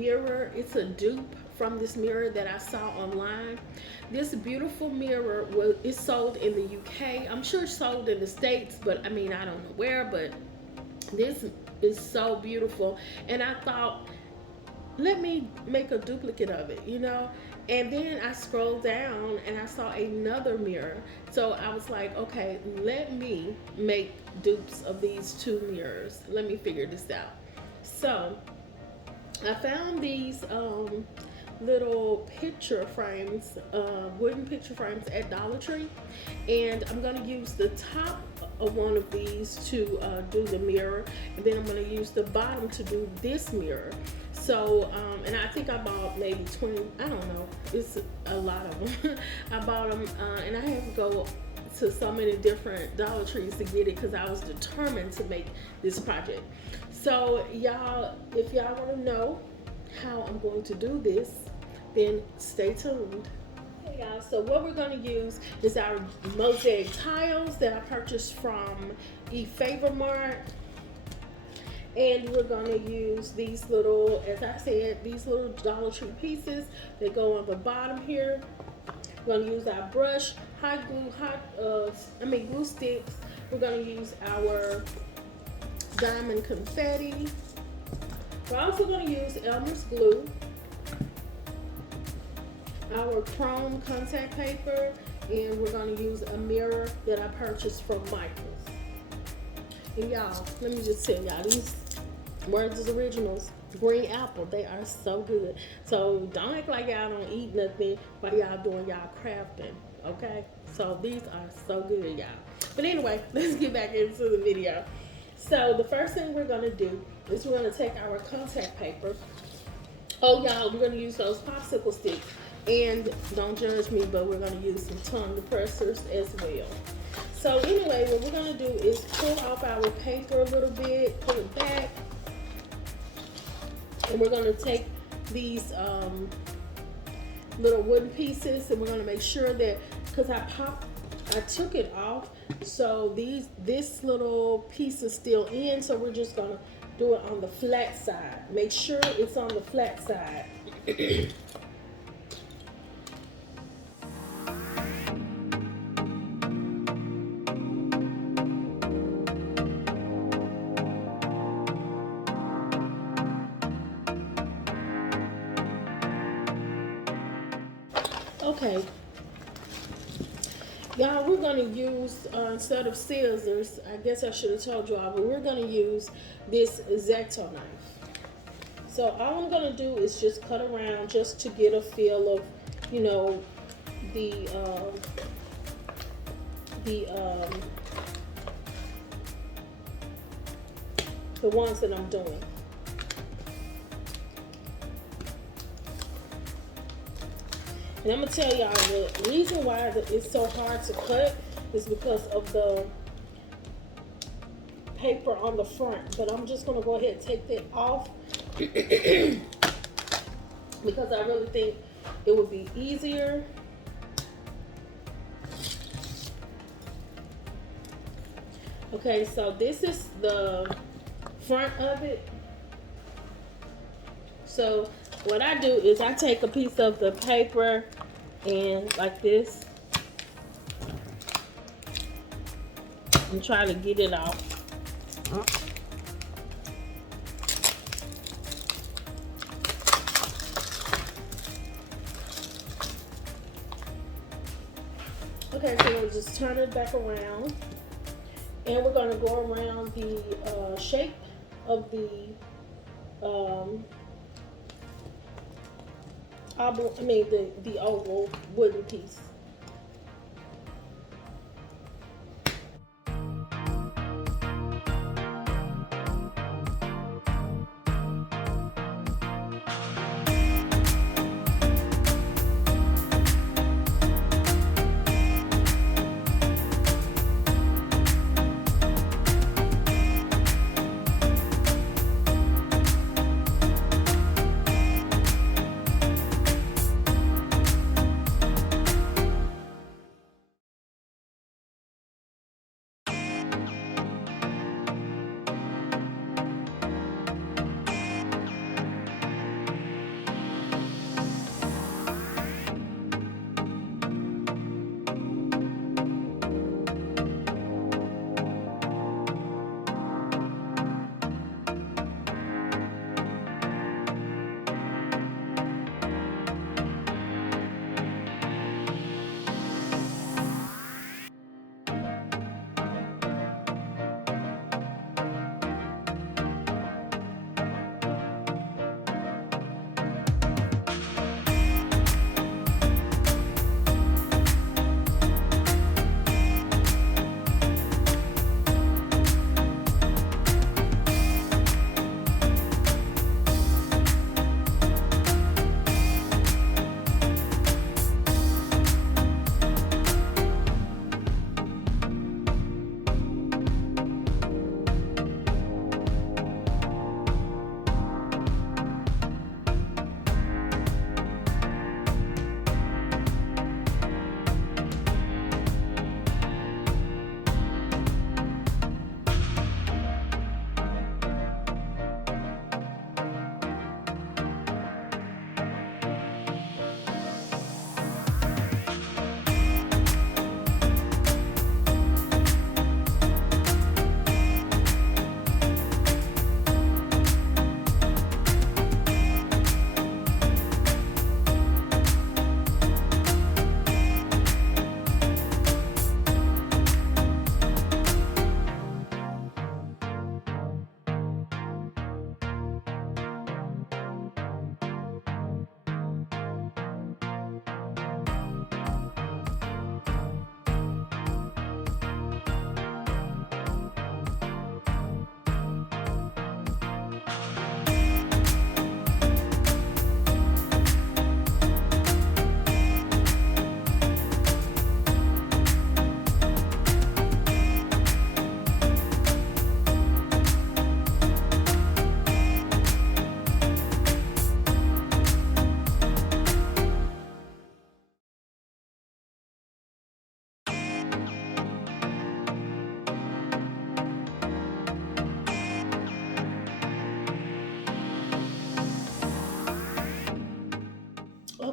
mirror. It's a dupe from this mirror that I saw online. This beautiful mirror is sold in the UK. I'm sure it's sold in the States, but I mean, I don't know where, but this is so beautiful. And I thought, let me make a duplicate of it, you know? And then I scrolled down and I saw another mirror. So I was like, okay, let me make dupes of these two mirrors. Let me figure this out. So I found these little picture frames, wooden picture frames at Dollar Tree. And I'm going to use the top of one of these to do the mirror. And then I'm going to use the bottom to do this mirror. So, and I think I bought maybe 20, I don't know, it's a lot of them. I bought them, and I had to go to so many different Dollar Trees to get it because I was determined to make this project. So, y'all, if y'all want to know how I'm going to do this, then stay tuned. Hey, y'all, so what we're going to use is our mosaic tiles that I purchased from eFavorMart. And we're going to use these little, as I said, these little Dollar Tree pieces that go on the bottom here. We're going to use our brush, glue sticks. We're going to use our diamond confetti. We're also going to use Elmer's glue, our chrome contact paper, and we're going to use a mirror that I purchased from Michael's. And y'all, let me just tell y'all, these Words Originals green apple, they are so good. So don't act like y'all don't eat nothing while y'all doing y'all crafting, okay? So these are so good, y'all. But anyway, let's get back into the video. So the first thing we're gonna do is we're gonna take our contact paper. Oh, y'all, we're gonna use those popsicle sticks. And don't judge me, but we're gonna use some tongue depressors as well. So anyway, what we're gonna do is pull off our paper a little bit, pull it back, and we're gonna take these little wooden pieces, and we're gonna make sure that, because I took it off, so this little piece is still in, so we're just gonna do it on the flat side. Make sure it's on the flat side. Okay, y'all, we're going to use, instead of scissors, I guess I should have told you all, but we're going to use this Zacto knife. So all I'm going to do is just cut around just to get a feel of, you know, the ones that I'm doing. And I'm going to tell y'all the reason why it's so hard to cut is because of the paper on the front. But I'm just going to go ahead and take that off because I really think it would be easier. Okay, so this is the front of it. So what I do is I take a piece of the paper and like this and try to get it off. Okay, so we'll just turn it back around, and we're going to go around the shape of the the oval wooden piece.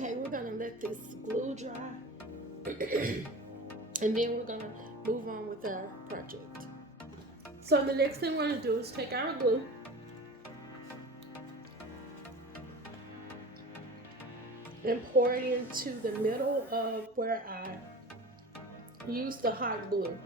Okay, we're gonna let this glue dry and then we're gonna move on with our project. So the next thing we're gonna do is take our glue and pour it into the middle of where I used the hot glue.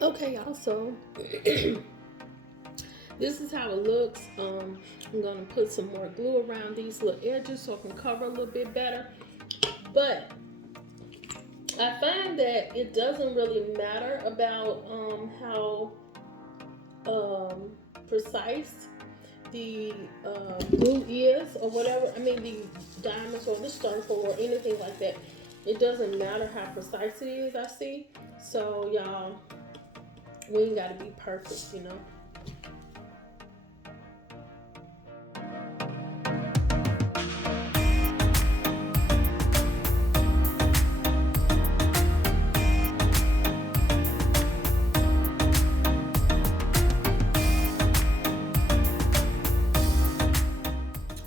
Okay, y'all, so this is how it looks. I'm gonna put some more glue around these little edges so it can cover a little bit better. But I find that it doesn't really matter about how precise the glue is or whatever. I mean, the diamonds or the circle or anything like that. It doesn't matter how precise it is, I see. So y'all, we ain't gotta be perfect, you know.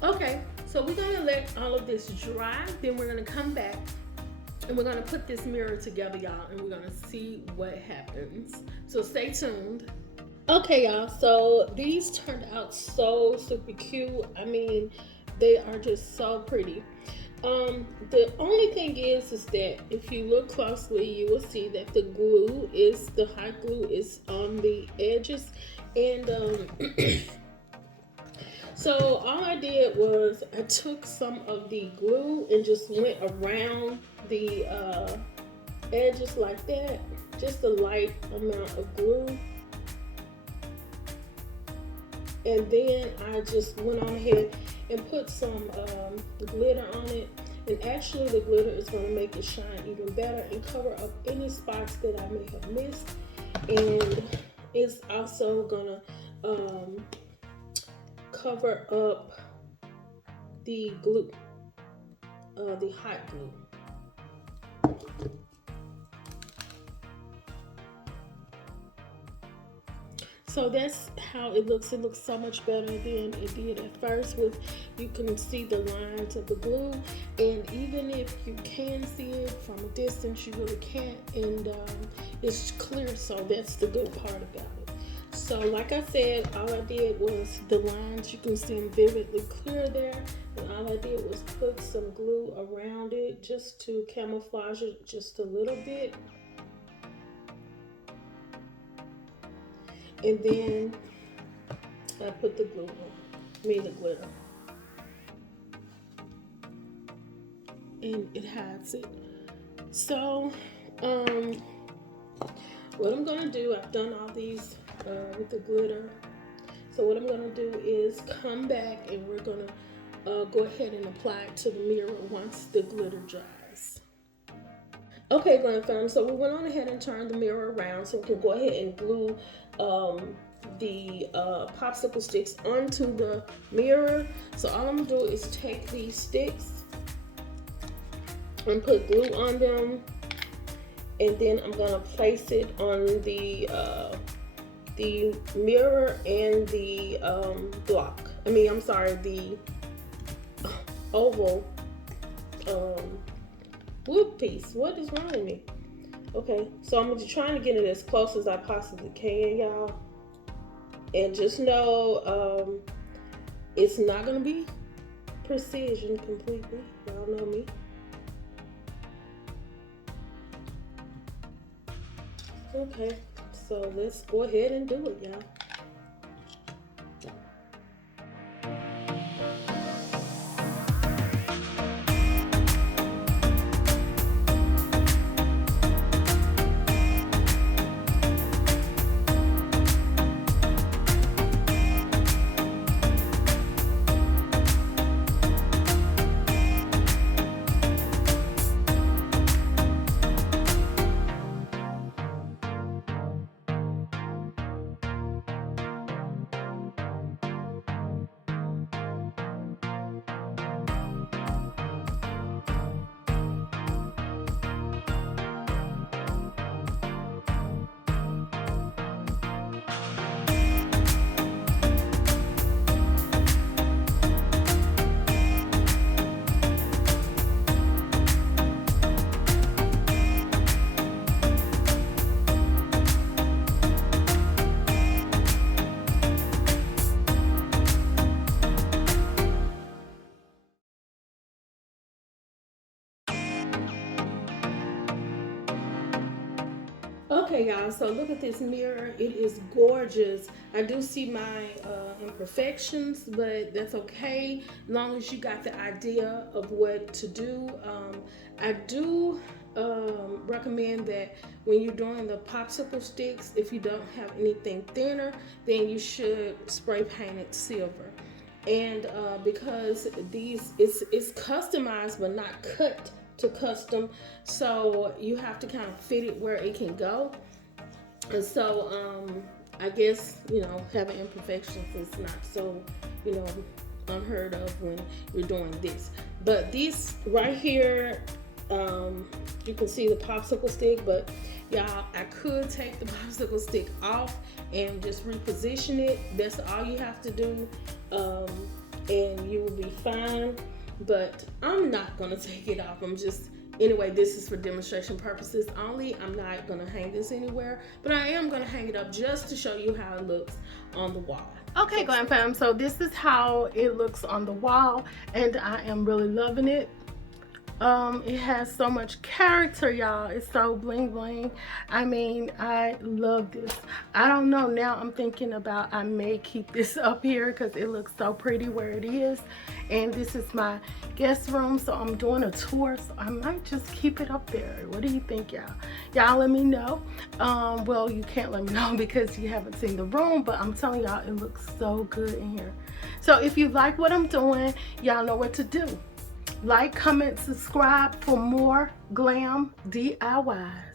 Okay, so we're gonna let all of this dry. Then we're gonna come back and we're gonna put this mirror together, y'all, and we're gonna see what happens. So stay tuned. Okay, y'all, so these turned out so super cute. I mean, they are just so pretty. The only thing is that if you look closely, you will see that the hot glue is on the edges, and so all I did was I took some of the glue and just went around the edges like that, just a light amount of glue. And then I just went on ahead and put some glitter on it. And actually the glitter is going to make it shine even better and cover up any spots that I may have missed. And it's also going to cover up the glue, the hot glue. So that's how it looks. It looks so much better than it did at first. You can see the lines of the glue, and even if you can see it from a distance, you really can't. And it's clear, so that's the good part about it. So like I said, all I did was the lines. You can see them vividly clear there. And all I did was put some glue around it just to camouflage it just a little bit. And then I put the glue on, the glitter. And it hides it. So Um, what I'm gonna do, I've done all these with the glitter. So what I'm gonna do is come back and we're gonna go ahead and apply it to the mirror once the glitter dries. Okay, Glam fam, so we went on ahead and turned the mirror around so we can go ahead and glue the popsicle sticks onto the mirror. So all I'm gonna do is take these sticks and put glue on them, and then I'm gonna place it on the mirror and the block. I'm sorry, the oval wood piece. What is wrong with me? Okay, so I'm just trying to get it as close as I possibly can, y'all. And just know it's not gonna be precision completely. Y'all know me. Okay, so let's go ahead and do it, y'all. Okay, y'all, so look at this mirror. It is gorgeous. I do see my imperfections, but that's okay as long as you got the idea of what to do. I do recommend that when you're doing the popsicle sticks, if you don't have anything thinner, then you should spray paint it silver. And because these it's customized but not cut to custom, so you have to kind of fit it where it can go. And so I guess, having imperfections is not so, unheard of when you're doing this. But this right here, you can see the popsicle stick, but y'all, I could take the popsicle stick off and just reposition it. That's all you have to do, and you will be fine. But I'm not gonna take it off. Anyway, this is for demonstration purposes only. I'm not gonna hang this anywhere, but I am gonna hang it up just to show you how it looks on the wall. Okay, Glam fam, so this is how it looks on the wall, and I am really loving it. It has so much character, y'all. It's so bling bling. I love this. I don't know, now I'm thinking about I may keep this up here because it looks so pretty where it is. And this is my guest room, so I'm doing a tour, so I might just keep it up there. What do you think, y'all? Y'all let me know. Well, you can't let me know because you haven't seen the room, but I'm telling y'all, it looks so good in here. So if you like what I'm doing, y'all know what to do. Like, comment, subscribe for more Glam DIYs.